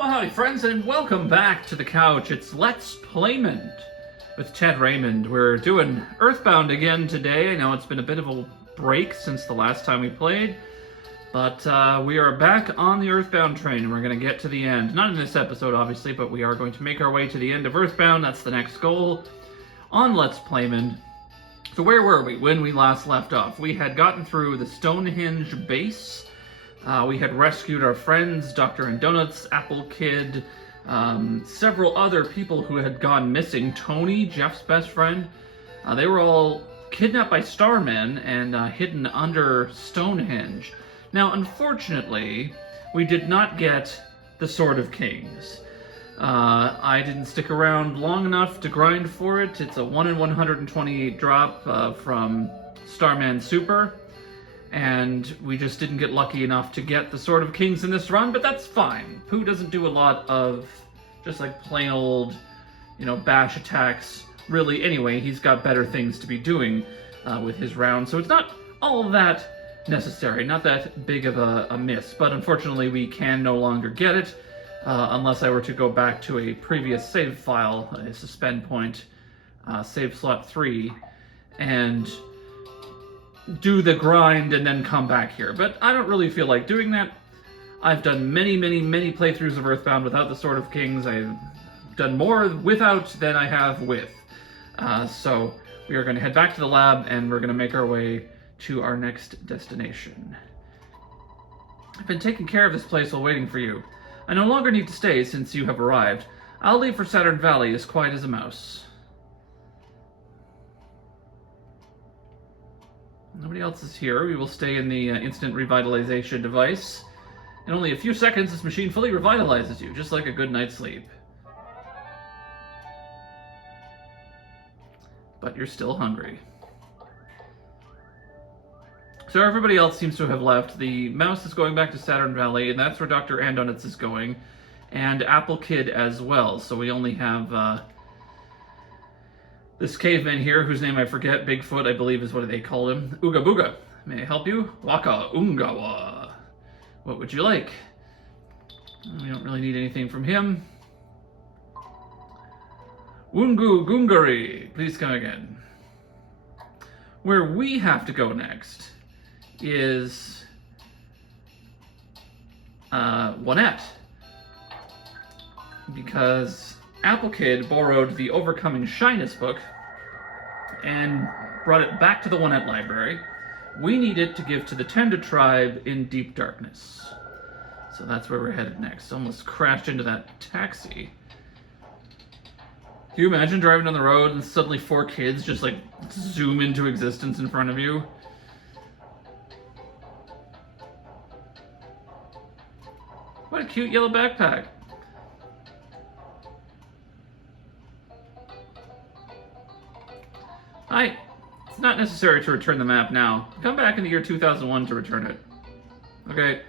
Well, howdy friends, and welcome back to the couch. It's Let's Playmond with Ted Raymond. We're doing EarthBound again today. I know it's been a bit of a break since the last time we played, but we are back on the EarthBound train, and we're going to get to the end. Not in this episode, obviously, but we are going to make our way to the end of EarthBound. That's the next goal on Let's Playmond. So where were we when we last left off? We had gotten through the Stonehenge base. We had rescued our friends, Dr. and Donuts, Apple Kid, several other people who had gone missing. Tony, Jeff's best friend, they were all kidnapped by Starmen and hidden under Stonehenge. Now, unfortunately, we did not get the Sword of Kings. I didn't stick around long enough to grind for it. It's a 1 in 128 drop from Starman Super. And we just didn't get lucky enough to get the Sword of Kings in this run, but that's fine. Pooh doesn't do a lot of just like plain old, bash attacks. Really, anyway, he's got better things to be doing with his round, so it's not all that necessary, not that big of a miss. But unfortunately, we can no longer get it unless I were to go back to a previous save file, a suspend point, save slot 3, and do the grind and then come back here. But I don't really feel like doing that. I've done many playthroughs of EarthBound without the Sword of Kings. I've done more without than I have with. So we are going to head back to the lab and we're going to make our way to our next destination. I've been taking care of this place while waiting for you. I no longer need to stay since you have arrived. I'll leave for Saturn Valley as quiet as a mouse. Nobody else is here. We will stay in the instant revitalization device. In only a few seconds, this machine fully revitalizes you, just like a good night's sleep. But you're still hungry. So everybody else seems to have left. The mouse is going back to Saturn Valley, and that's where Dr. Andonuts is going. And Apple Kid as well. So we only have this caveman here, whose name I forget, Bigfoot, I believe is what they call him. Ooga Booga. May I help you? Waka Ungawa. What would you like? We don't really need anything from him. Wungu Gungari. Please come again. Where we have to go next is Juanette. Because Apple Kid borrowed the Overcoming Shyness book and brought it back to the Juanette library. We need it to give to the Tender tribe in Deep Darkness. So that's where we're headed next. Almost crashed into that taxi. Can you imagine driving down the road and suddenly 4 kids just like zoom into existence in front of you? What a cute yellow backpack. It's not necessary to return the map now. Come back in the year 2001 to return it. Okay.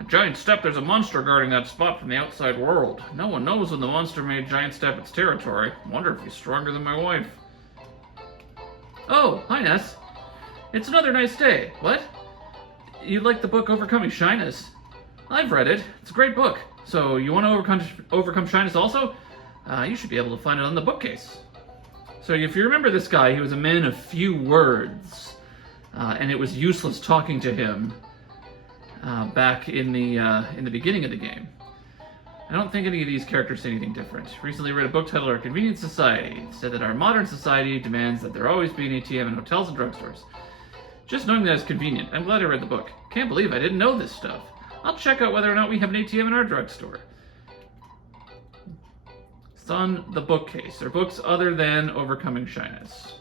A Giant Step, there's a monster guarding that spot from the outside world. No one knows when the monster made Giant Step its territory. Wonder if he's stronger than my wife. Oh, hi Ness. It's another nice day. What? You like the book Overcoming Shyness? I've read it. It's a great book. So you want to overcome shyness also? You should be able to find it on the bookcase. So if you remember this guy, he was a man of few words, and it was useless talking to him back in the beginning of the game. I don't think any of these characters say anything different. Recently read a book titled Our Convenient Society. It said that our modern society demands that there always be an ATM in hotels and drugstores. Just knowing that is convenient. I'm glad I read the book. Can't believe I didn't know this stuff. I'll check out whether or not we have an ATM in our drugstore. It's on the bookcase. There are books other than Overcoming Shyness.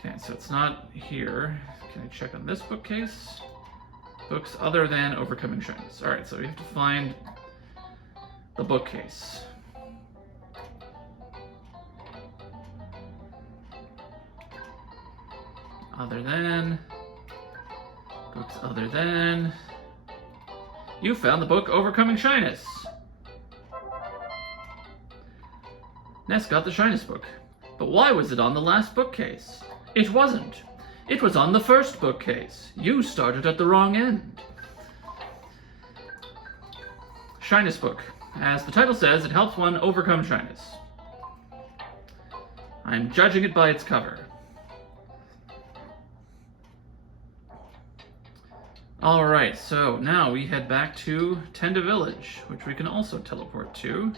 Okay, so it's not here. Can I check on this bookcase? Books other than Overcoming Shyness. Alright, so we have to find the bookcase. Other than... Books other than... You found the book Overcoming Shyness. Ness got the Shyness book. But why was it on the last bookcase? It wasn't. It was on the first bookcase. You started at the wrong end. Shyness book. As the title says, it helps one overcome shyness. I'm judging it by its cover. Alright, so now we head back to Tenda Village, which we can also teleport to.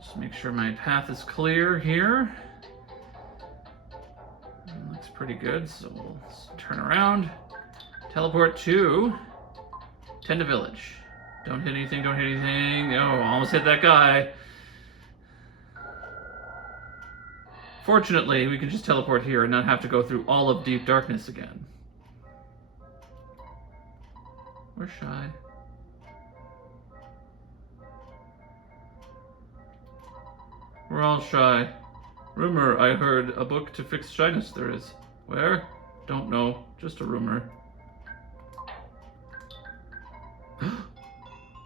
Just make sure my path is clear here. Looks pretty good, so we'll turn around. Teleport to Tenda Village. Don't hit anything, don't hit anything. Oh, almost hit that guy. Fortunately, we can just teleport here and not have to go through all of Deep Darkness again. We're shy. We're all shy. Rumor, I heard a book to fix shyness there is. Where? Don't know. Just a rumor.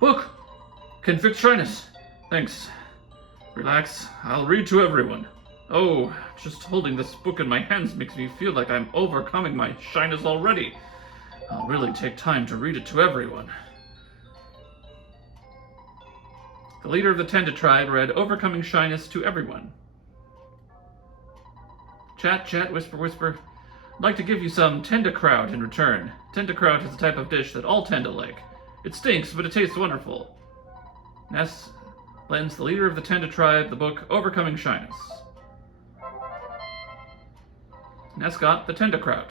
Book! Can fix shyness. Thanks. Relax. I'll read to everyone. Oh, just holding this book in my hands makes me feel like I'm overcoming my shyness already. I'll really take time to read it to everyone. The leader of the Tenda tribe read Overcoming Shyness to everyone. Chat, chat, whisper, whisper. I'd like to give you some Tenda kraut in return. Tenda kraut is a type of dish that all Tenda like. It stinks, but it tastes wonderful. Ness lends the leader of the Tenda tribe the book Overcoming Shyness. Ness got the Tenda kraut.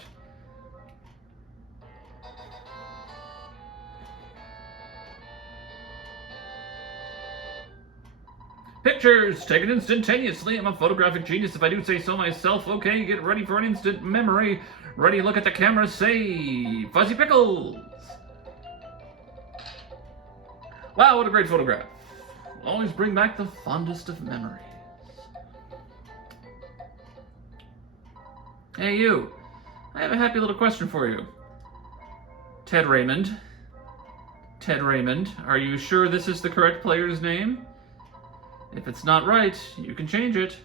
Pictures taken instantaneously. I'm a photographic genius if I do say so myself. Okay, get ready for an instant memory. Ready, look at the camera, say Fuzzy Pickles. Wow, what a great photograph. Always bring back the fondest of memories. Hey you, I have a happy little question for you. Ted Raymond. Ted Raymond, are you sure this is the correct player's name? If it's not right, you can change it.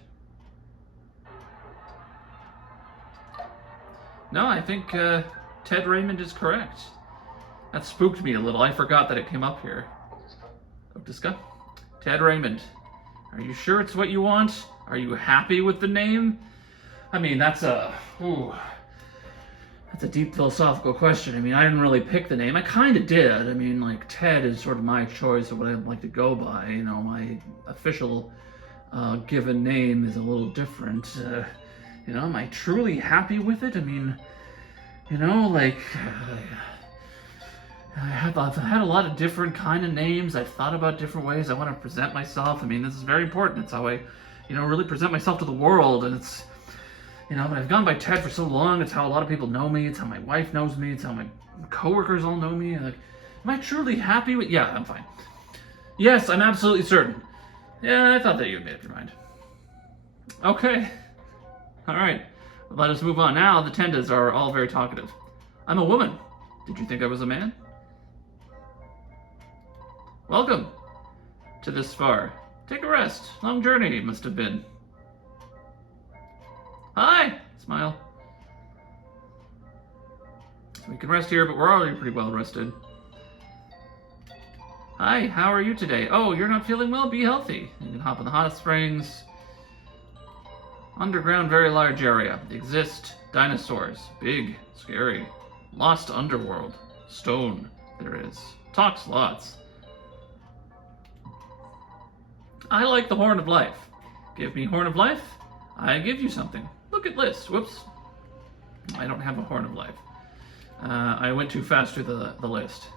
No, I think Ted Raymond is correct. That spooked me a little. I forgot that it came up here. Otiska? Ted Raymond. Are you sure it's what you want? Are you happy with the name? I mean, that's a deep philosophical question. I mean, I didn't really pick the name. I kind of did. I mean, like, Ted is sort of my choice of what I'd like to go by. You know, my official given name is a little different. You know, am I truly happy with it? I mean, you know, like, I've had a lot of different kind of names. I've thought about different ways I want to present myself. I mean, this is very important. It's how I, you know, really present myself to the world. And it's, you know, but I've gone by Ted for so long. It's how a lot of people know me. It's how my wife knows me. It's how my coworkers all know me. Like, am I truly happy with? Yeah, I'm fine. Yes, I'm absolutely certain. Yeah, I thought that you had made up your mind. Okay. All right. Let us move on. Now, the Tendas are all very talkative. I'm a woman. Did you think I was a man? Welcome to this far. Take a rest. Long journey it must have been. Hi! Smile. So we can rest here, but we're already pretty well rested. Hi, how are you today? Oh, you're not feeling well? Be healthy. You can hop in the hot springs. Underground, very large area. Exist. Dinosaurs. Big. Scary. Lost underworld. Stone. There is. Talks lots. I like the Horn of Life. Give me Horn of Life, I give you something. Look at list. Whoops. I don't have a Horn of Life. I went too fast through the list.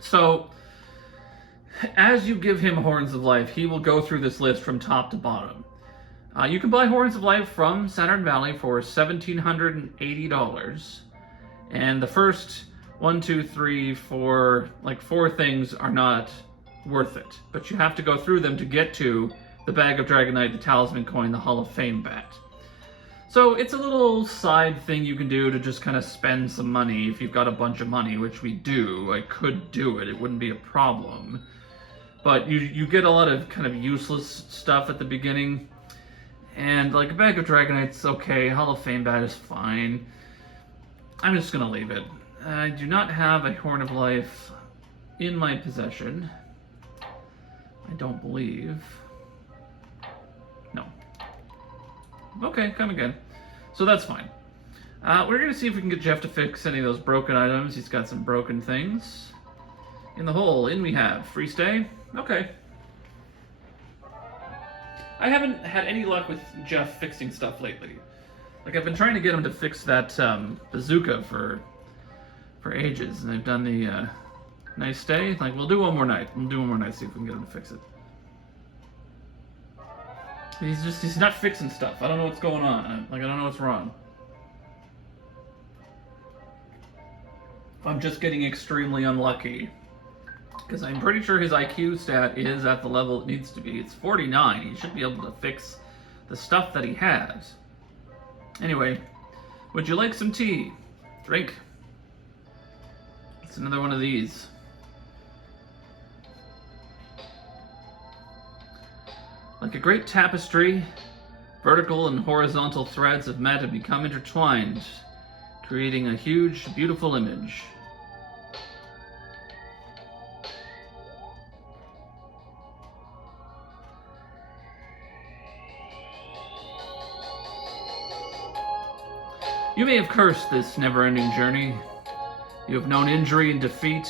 So, as you give him Horns of Life, he will go through this list from top to bottom. You can buy Horns of Life from Saturn Valley for $1,780. And the first 1, 2, 3, 4, like 4 things are not worth it. But you have to go through them to get to the Bag of Dragonite, the Talisman Coin, the Hall of Fame Bat. So it's a little side thing you can do to just kind of spend some money if you've got a bunch of money, which we do. I could do it. It wouldn't be a problem. But you get a lot of kind of useless stuff at the beginning. And like a Bag of Dragonite's okay. Hall of Fame Bat is fine. I'm just going to leave it. I do not have a Horn of Life in my possession. I don't believe. No. Okay, come again. So that's fine. We're going to see if we can get Jeff to fix any of those broken items. He's got some broken things. In the hole, in we have. Free stay? Okay. I haven't had any luck with Jeff fixing stuff lately. Like, I've been trying to get him to fix that bazooka for ages, and they've done the nice stay. Like, we'll do one more night. We'll do one more night, see if we can get him to fix it. He's not fixing stuff. I don't know what's going on. I don't know what's wrong. I'm just getting extremely unlucky. Because I'm pretty sure his IQ stat is at the level it needs to be. It's 49. He should be able to fix the stuff that he has. Anyway, would you like some tea? Drink. It's another one of these. Like a great tapestry, vertical and horizontal threads have met and become intertwined, creating a huge, beautiful image. You may have cursed this never-ending journey. You have known injury and defeat,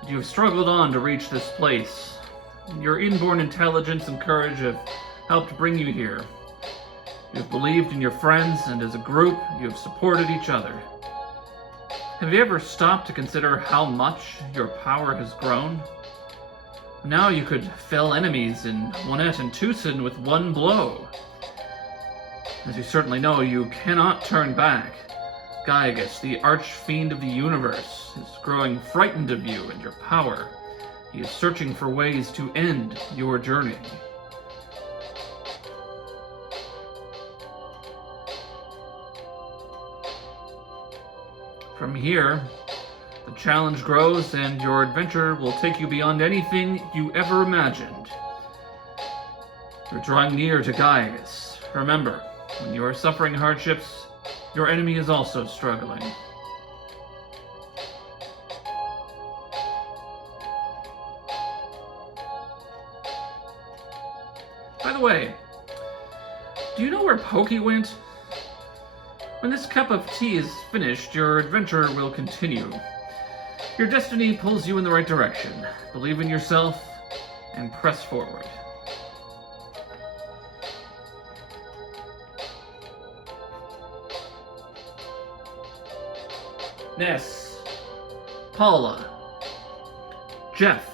but you have struggled on to reach this place. Your inborn intelligence and courage have helped bring you here. You have believed in your friends, and as a group, you have supported each other. Have you ever stopped to consider how much your power has grown? Now you could fell enemies in Juanette and Tucson with one blow. As you certainly know, you cannot turn back. Gygus, the arch-fiend of the universe, is growing frightened of you and your power. He is searching for ways to end your journey. From here, the challenge grows and your adventure will take you beyond anything you ever imagined. You're drawing near to Gygus. Remember, when you are suffering hardships, your enemy is also struggling. By the way, do you know where Pokey went? When this cup of tea is finished, your adventure will continue. Your destiny pulls you in the right direction. Believe in yourself and press forward. Ness, Paula, Jeff,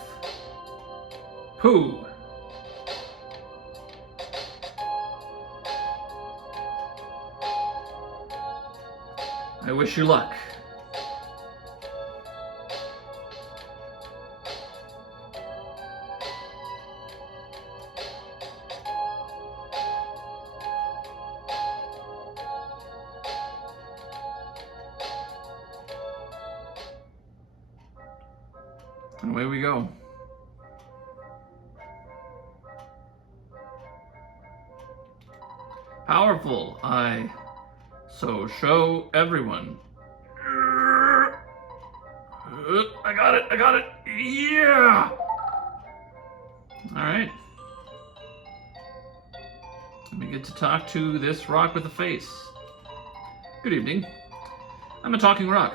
Pooh, I wish you luck. And away we go. Powerful, so show everyone. I got it, yeah! Alright. We get to talk to this rock with a face. Good evening. I'm a talking rock.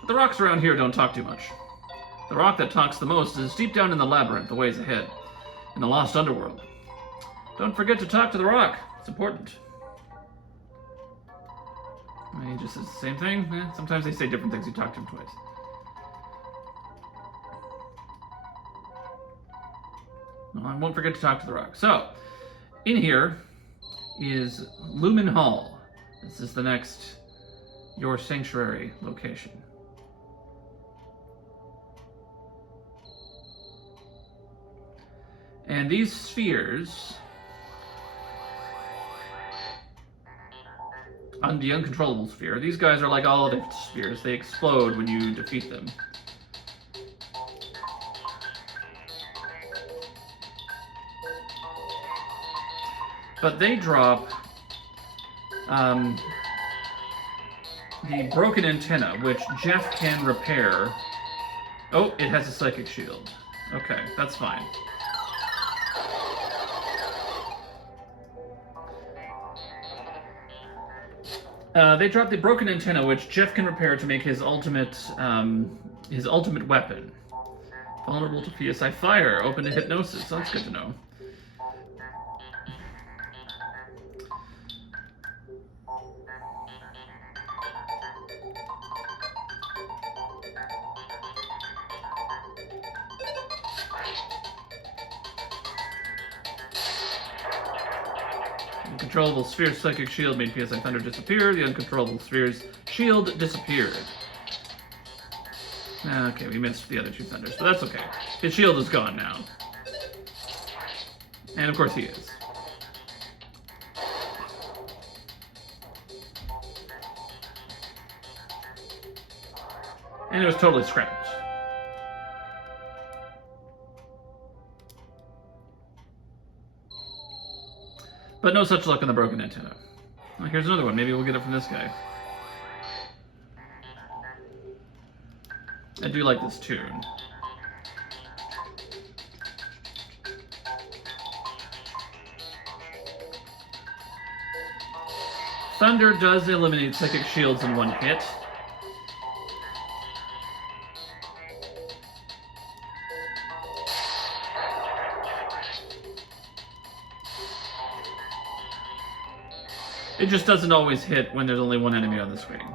But the rocks around here don't talk too much. The rock that talks the most is deep down in the labyrinth, the ways ahead, in the lost underworld. Don't forget to talk to the rock. It's important. He just says the same thing. Sometimes they say different things. You talk to him twice. No, I won't forget to talk to the rock. So, in here is Lumen Hall. This is the next Your Sanctuary location. And these spheres, on the uncontrollable sphere, these guys are like all the spheres. They explode when you defeat them. But they drop the broken antenna, which Jeff can repair. Oh, it has a psychic shield. Okay, that's fine. They dropped the broken antenna, which Jeff can repair to make his ultimate weapon. Vulnerable to PSI fire. Open to hypnosis. That's good to know. Uncontrollable sphere's psychic shield made PSI thunder disappear. The uncontrollable sphere's shield disappeared. Okay, we missed the other two thunders, but that's okay. His shield is gone now. And of course he is. And it was totally scrapped. But no such luck on the broken antenna. Well, here's another one. Maybe we'll get it from this guy. I do like this tune. Thunder does eliminate psychic shields in one hit. It just doesn't always hit when there's only one enemy on the screen.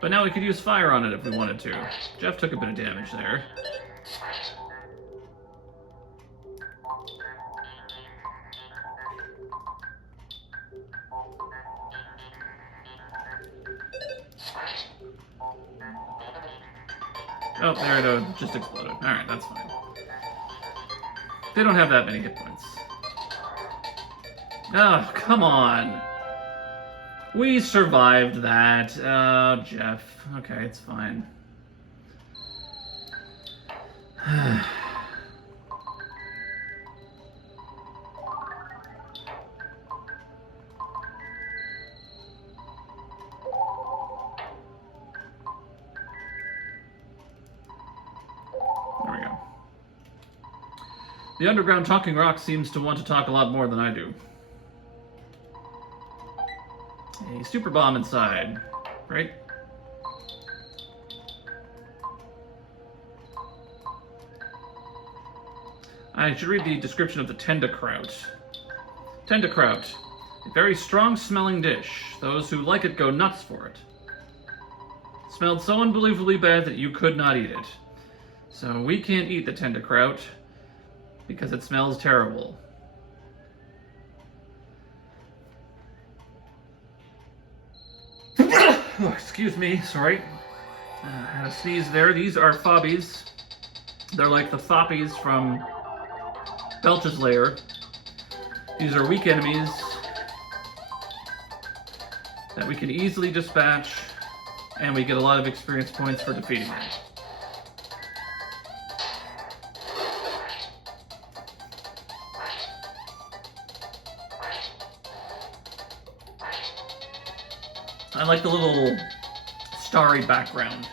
But now we could use fire on it if we wanted to. Jeff took a bit of damage there. Oh, there it just exploded. Alright, that's fine. They don't have that many hit points. Oh, come on. We survived that. Oh, Jeff. Okay, it's fine. There we go. The underground talking rock seems to want to talk a lot more than I do. A super bomb inside, right? I should read the description of the Tendakraut. Tendakraut, a very strong-smelling dish. Those who like it go nuts for it. Smelled so unbelievably bad that you could not eat it. So we can't eat the Tendakraut because it smells terrible. Oh, excuse me, sorry. I had a sneeze there. These are fobbies. They're like the foppies from Belch's Lair. These are weak enemies that we can easily dispatch, and we get a lot of experience points for defeating them. I like the little starry background.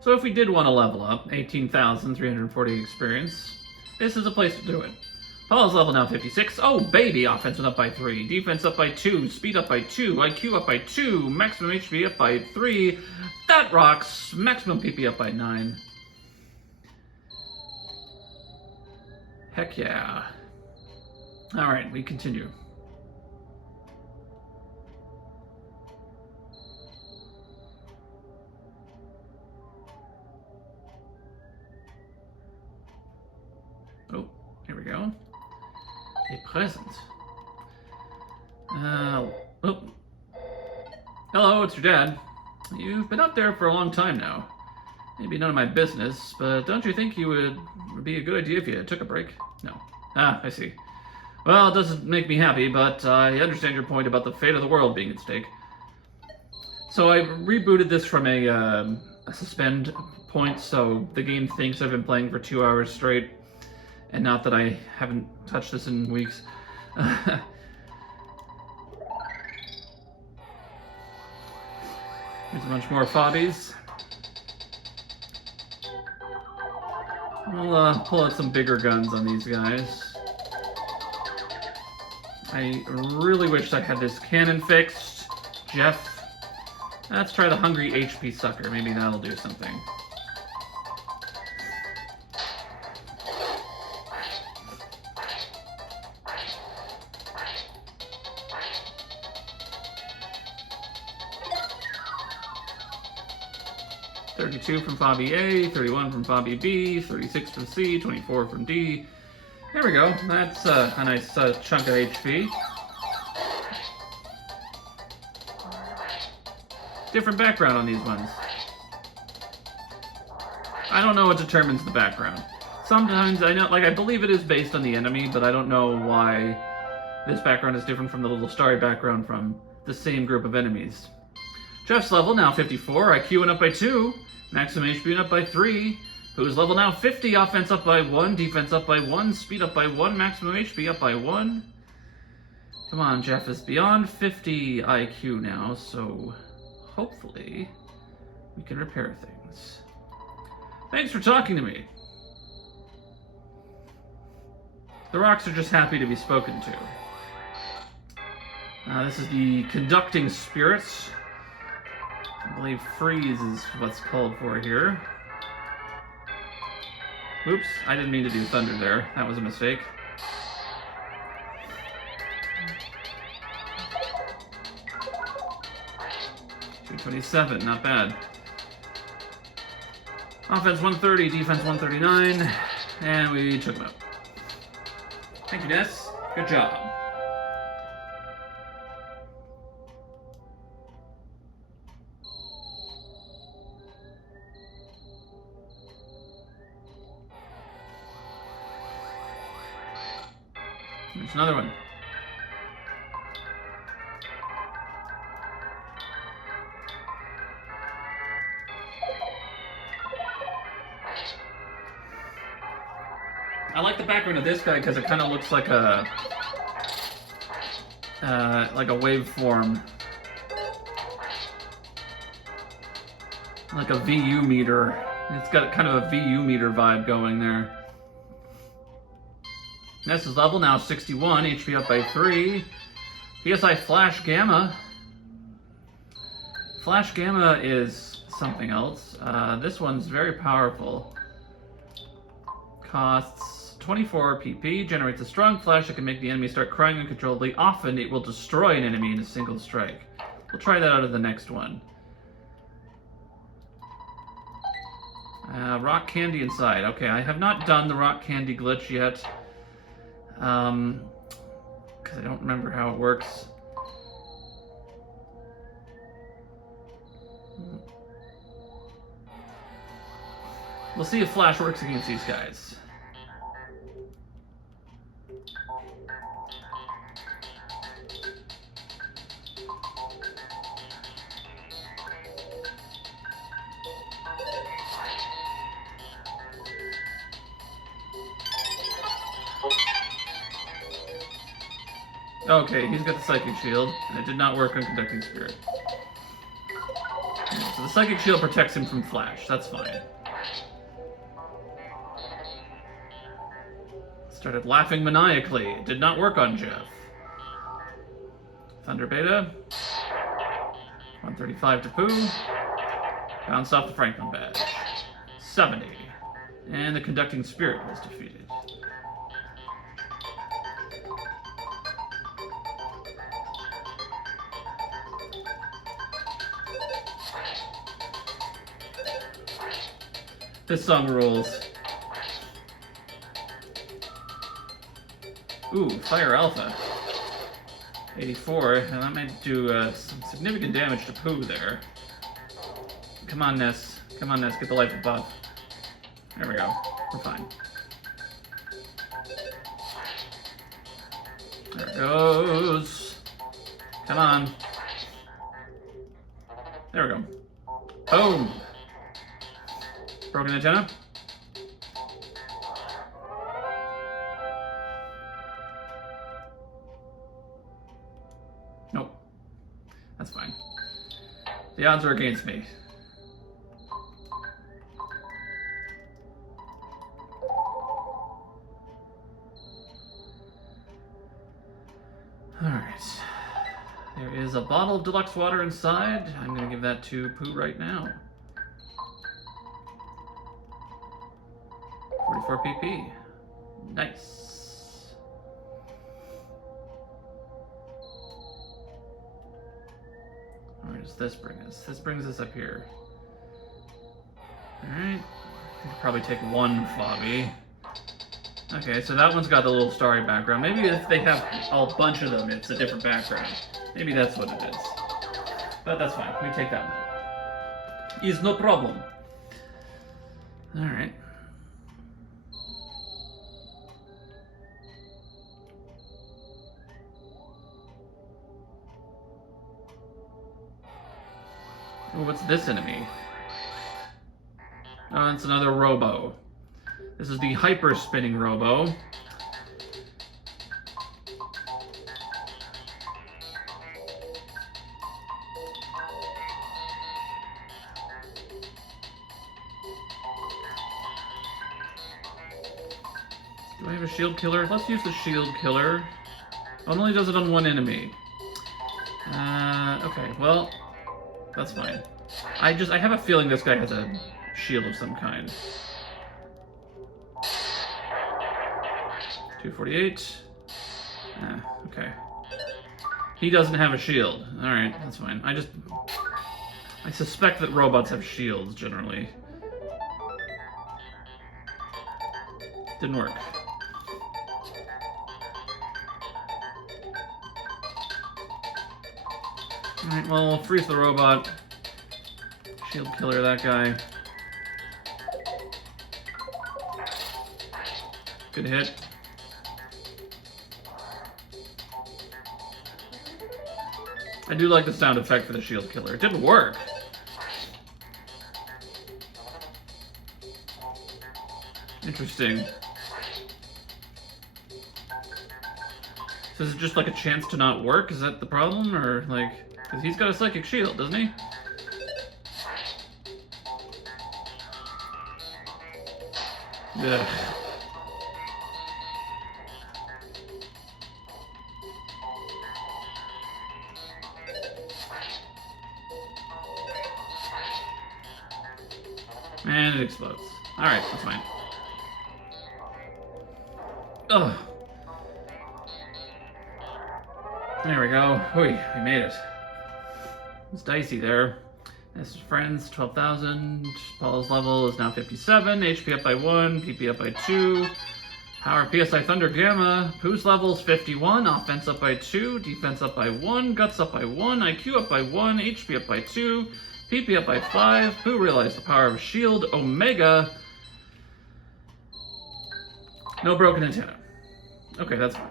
So if we did want to level up, 18,340 experience, this is a place to do it. Paul's level now 56. Oh baby, offense went up by 3, defense up by 2, speed up by 2, IQ up by 2, maximum HP up by 3. That rocks. Maximum PP up by 9. Heck yeah. Alright, we continue. Oh, here we go. A present. Hello, it's your dad. You've been up there for a long time now. Maybe none of my business, but don't you think you would be a good idea if you took a break? No. Ah, I see. Well, it doesn't make me happy, but I understand your point about the fate of the world being at stake. So I rebooted this from a suspend point, so the game thinks I've been playing for 2 hours straight, and not that I haven't touched this in weeks. Here's a bunch more fobbies. We'll pull out some bigger guns on these guys. I really wished I had this cannon fixed. Jeff. Let's try the hungry HP sucker. Maybe that'll do something. $32 from Fobby A, 31 from Fobby B, 36 from C, 24 from D. There we go. That's a nice chunk of HP. Different background on these ones. I don't know what determines the background. Sometimes I know, like, I believe it is based on the enemy, but I don't know why this background is different from the little starry background from the same group of enemies. Jeff's level now 54, IQ went up by 2, maximum HP went up by 3, who's level now 50, offense up by 1, defense up by 1, speed up by 1, maximum HP up by 1. Come on, Jeff is beyond 50 IQ now, so hopefully we can repair things. Thanks for talking to me. The rocks are just happy to be spoken to. This is the conducting spirits. I believe freeze is what's called for here. Oops, I didn't mean to do thunder there. That was a mistake. $227, not bad. Offense 130, defense 139, and we took him out. Thank you, Ness. Good job. There's another one. I like the background of this guy because it kind of looks like a waveform, like a VU meter. It's got kind of a VU meter vibe going there. Ness's level now 61, HP up by 3. PSI Flash Gamma. Flash Gamma is something else. This one's very powerful. Costs 24 PP, generates a strong flash that can make the enemy start crying uncontrollably. Often it will destroy an enemy in a single strike. We'll try that out of the next one. Rock candy inside. Okay, I have not done the rock candy glitch yet. Because I don't remember how it works. We'll see if Flash works against these guys. Okay, he's got the Psychic Shield, and it did not work on Conducting Spirit. So the Psychic Shield protects him from Flash, that's fine. Started laughing maniacally. It did not work on Jeff. Thunder Beta. 135 to Pooh. Bounced off the Franklin badge. 70. And the Conducting Spirit was defeated. This song rules. Ooh, Fire Alpha. 84, and that might do some significant damage to Pooh there. Come on, Ness. Come on, let's get the life buff. There we go. We're fine. There it goes. Come on. There we go. Boom. Broken antenna. Nope. That's fine. The odds are against me. Alright. There is a bottle of deluxe water inside. I'm gonna give that to Pooh right now. 44 PP. Nice. Where does this bring us? This brings us up here. Alright. I'll probably take one Fobby. Okay, so that one's got the little starry background. Maybe if they have a bunch of them, it's a different background. Maybe that's what it is. But that's fine. We take that one. Is no problem. Alright. Oh, what's this enemy? Oh, it's another Robo. This is the hyper spinning Robo. Do I have a shield killer? Let's use the shield killer. Oh, it only does it on one enemy. Okay, well, that's fine. I have a feeling this guy has a shield of some kind. 248. Okay. He doesn't have a shield. Alright, that's fine. I suspect that robots have shields, generally. Didn't work. Alright, well, we'll freeze the robot. Shield killer that guy. Good hit. I do like the sound effect for the shield killer. It didn't work. Interesting. So is it just like a chance to not work? Is that the problem? Or like, because he's got a psychic shield, doesn't he? Ugh. And it explodes. Alright, that's fine. Ugh. There we go. Whee, we made it. It's dicey there. This is friends, 12,000. Paul's level is now 57. HP up by 1, PP up by 2. Power PSI Thunder Gamma. Pooh's level is 51. Offense up by 2. Defense up by 1. Guts up by 1. IQ up by 1. HP up by 2. PP up by 5. Pooh realized the power of Shield. Omega. No broken antenna. Okay, that's fine.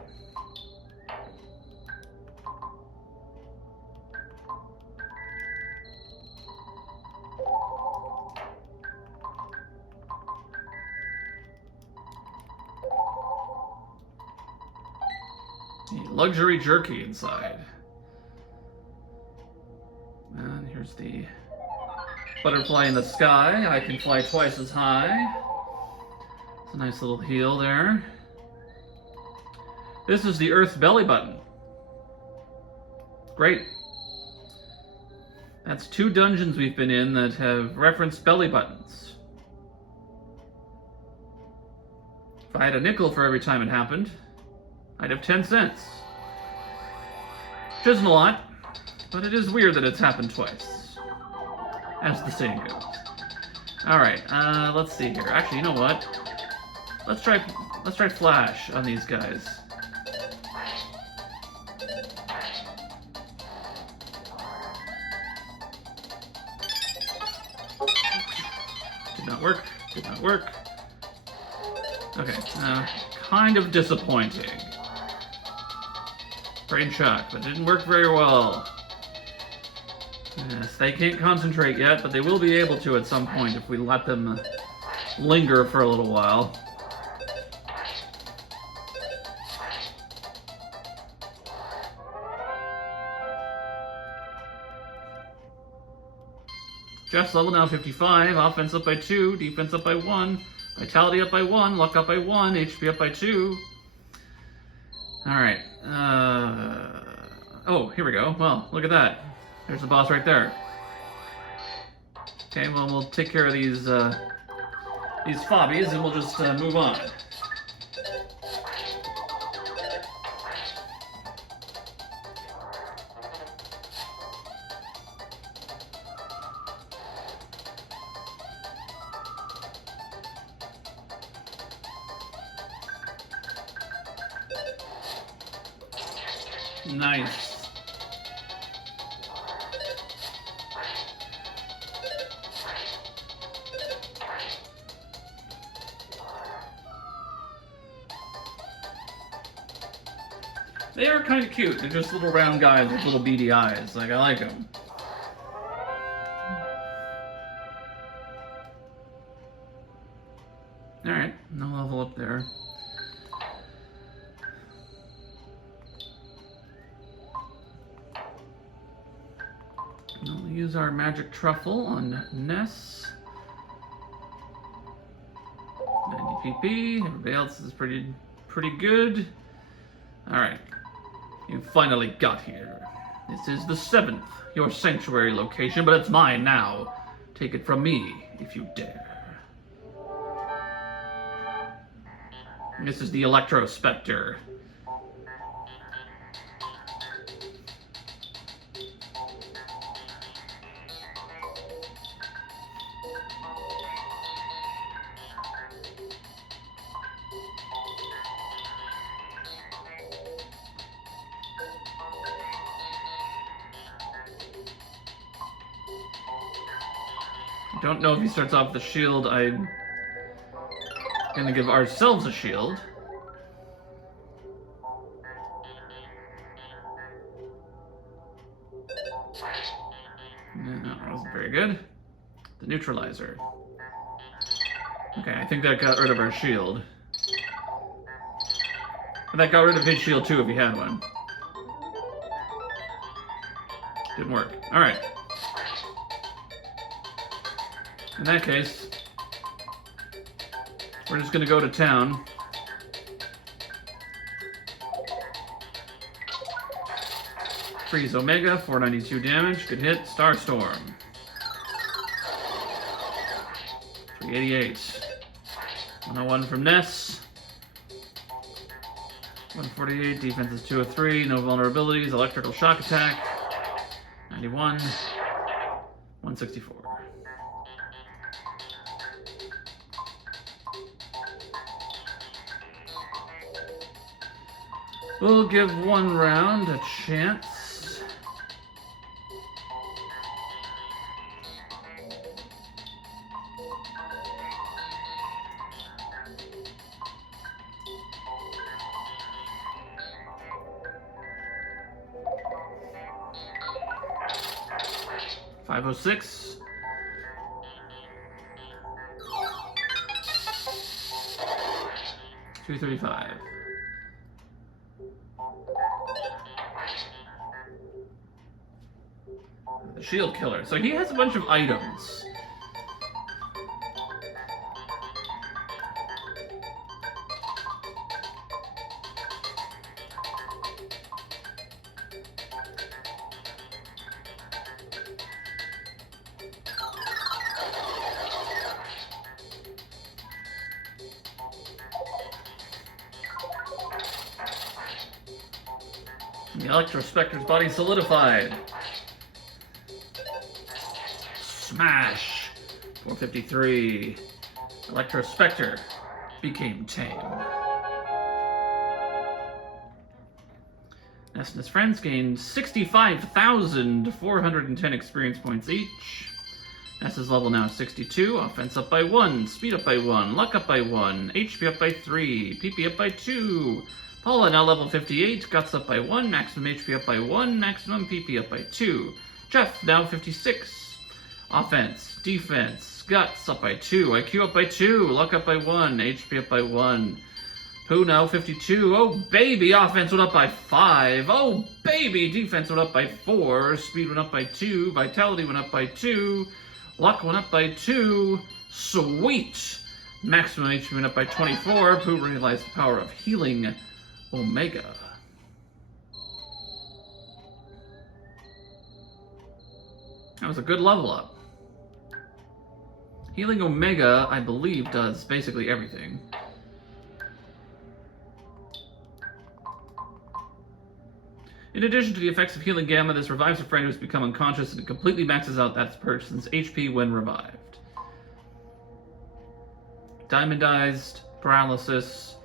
Luxury jerky inside. And here's the butterfly in the sky. I can fly twice as high. It's a nice little heal there. This is the Earth's belly button. Great. That's 2 dungeons we've been in that have referenced belly buttons. If I had a nickel for every time it happened, I'd have 10 cents. Which isn't a lot, but it is weird that it's happened twice. As the saying goes. Alright, let's see here. Actually, you know what? Let's try Flash on these guys. work. Okay, kind of disappointing. Brain shock, but didn't work very well. Yes, they can't concentrate yet, but they will be able to at some point if we let them linger for a little while. Jeff's level now 55, offense up by 2, defense up by 1, vitality up by 1, luck up by 1, HP up by 2. Alright, oh, here we go. Well, look at that. There's the boss right there. Okay, well, we'll take care of these fobbies and we'll just move on. Nice. They are kind of cute. They're just little round guys with little beady eyes. Like, I like them. Alright, no level up there. We'll use our magic truffle on Ness. 90 PP. Everybody else is pretty good. Alright. You finally got here. This is the 7th, your sanctuary location, but it's mine now. Take it from me, if you dare. This is the Electro Spectre. Don't know if he starts off with a shield. I'm gonna give ourselves a shield. No, that wasn't very good. The neutralizer. Okay, I think that got rid of our shield. But that got rid of his shield too if he had one. Didn't work. Alright. In that case, we're just gonna go to town. Freeze Omega, 492 damage, good hit. Starstorm. 388. 101 from Ness. 148, defense is 203, no vulnerabilities, electrical shock attack. 91. 164. We'll give one round a chance. .506. .235. The shield killer. So he has a bunch of items. The Electro Spectre's body solidified. Smash! 453. Electro Spectre became tame. Ness and his friends gained 65,410 experience points each. Ness's level now 62, offense up by 1, speed up by 1, luck up by 1, HP up by 3, PP up by 2. Paula now level 58, guts up by 1, maximum HP up by 1, maximum PP up by 2. Jeff now 56, offense, defense, guts up by 2, IQ up by 2, luck up by 1, HP up by 1. Pooh now 52, oh baby, offense went up by 5, oh baby, defense went up by 4, speed went up by 2, vitality went up by 2, luck went up by 2, sweet! Maximum HP went up by 24, Pooh realized the power of healing Omega. That was a good level up. Healing Omega, I believe, does basically everything. In addition to the effects of healing Gamma, this revives a friend who has become unconscious and it completely maxes out that person's HP when revived. Diamondized, paralysis,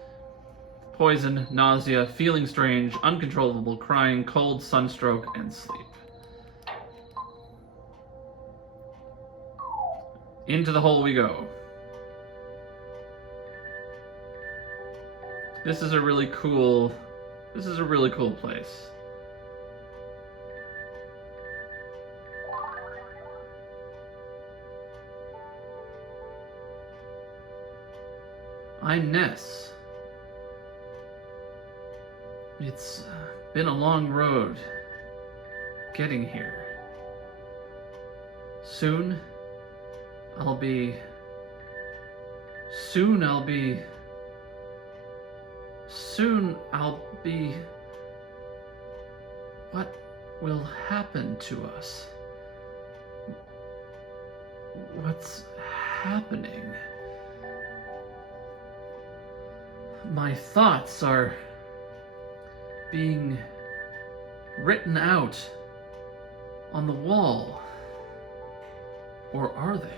poison, nausea, feeling strange, uncontrollable crying, cold, sunstroke, and sleep. Into the hole we go. This is a really cool place. I'm Ness. It's been a long road getting here. Soon I'll be... What will happen to us? What's happening? My thoughts are being written out on the wall. Or are they?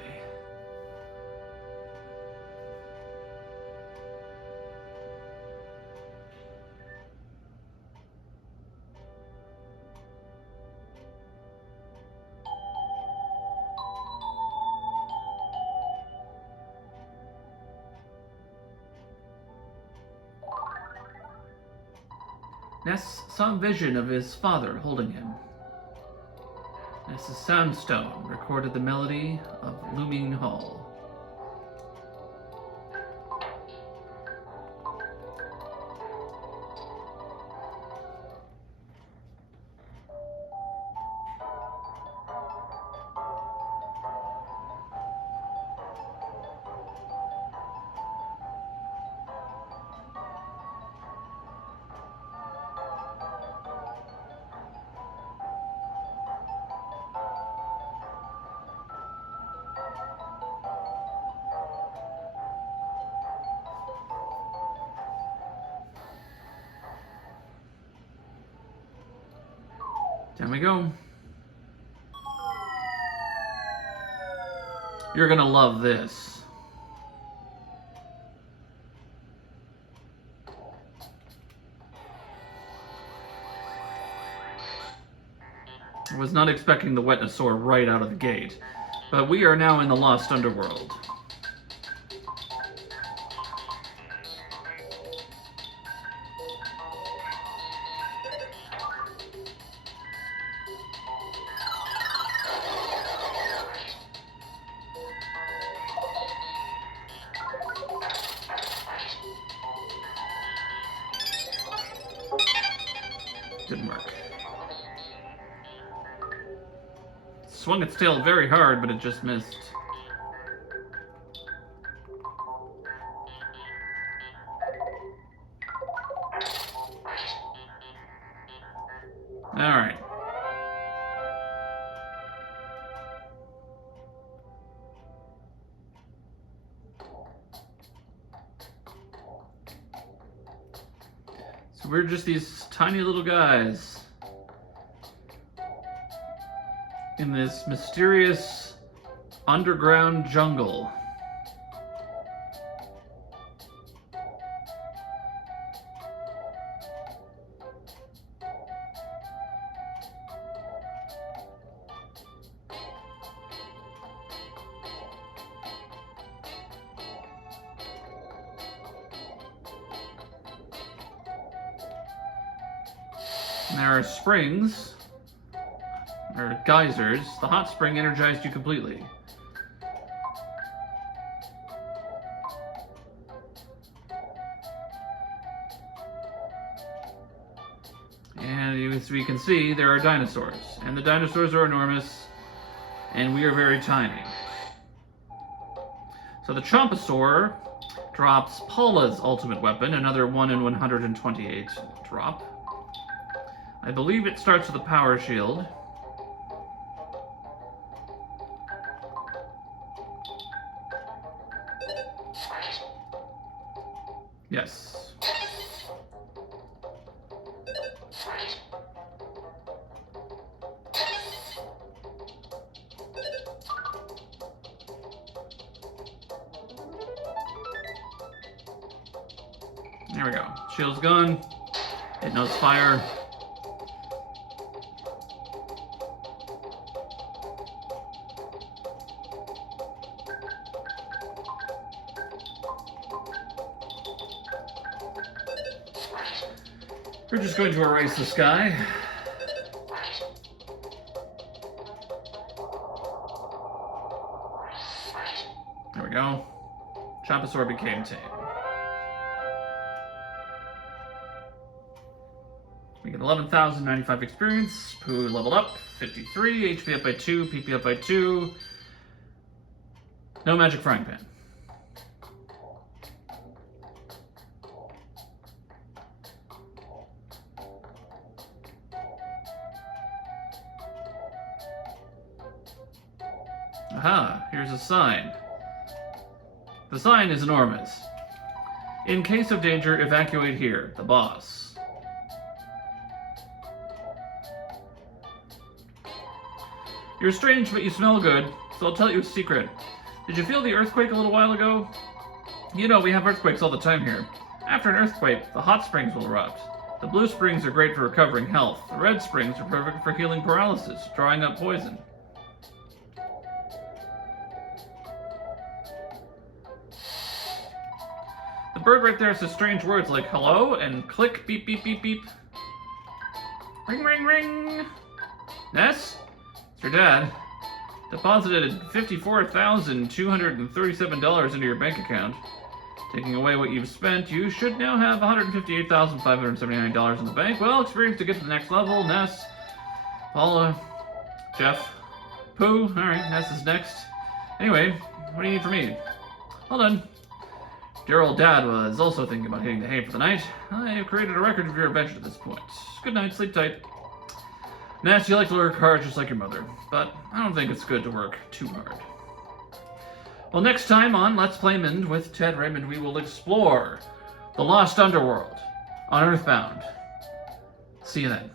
Ness saw a vision of his father holding him. Ness's soundstone recorded the melody of Looming Hall. Down we go. You're gonna love this. I was not expecting the Wetnosaur right out of the gate, but we are now in the Lost Underworld. Didn't work. Swung its tail very hard, but it just missed. All right. So we're just these tiny little guys in this mysterious underground jungle. there are springs, or geysers. The hot spring energized you completely. And as we can see, there are dinosaurs. And the dinosaurs are enormous, and we are very tiny. So the Chomposaur drops Paula's ultimate weapon, another 1 in 128 drop. I believe it starts with a power shield. Yes. There we go. Shield's gone. It knows fire. We're just going to erase this guy. There we go. Chomposaur became tame. We get 11,095 experience. Pooh leveled up. 53. HP up by 2. PP up by 2. No magic frying pan. Aha, here's a sign. The sign is enormous. In case of danger, evacuate here, the boss. You're strange, but you smell good, so I'll tell you a secret. Did you feel the earthquake a little while ago? You know, we have earthquakes all the time here. After an earthquake, the hot springs will erupt. The blue springs are great for recovering health. The red springs are perfect for healing paralysis, drawing up poison. The bird right there says strange words like hello and click, beep, beep, beep, beep. Ring, ring, ring. Ness? It's your dad. Deposited $54,237 into your bank account. Taking away what you've spent, you should now have $158,579 in the bank. Well, experience to get to the next level. Ness, Paula, Jeff, Pooh. Alright, Ness is next. Anyway, what do you need from me? Hold on. Dear old dad was also thinking about hitting the hay for the night. I have created a record of your adventure to this point. Good night, sleep tight. Ness, you like to work hard just like your mother, but I don't think it's good to work too hard. Well, next time on Let's Playmond with Ted Raymond, we will explore the Lost Underworld on EarthBound. See you then.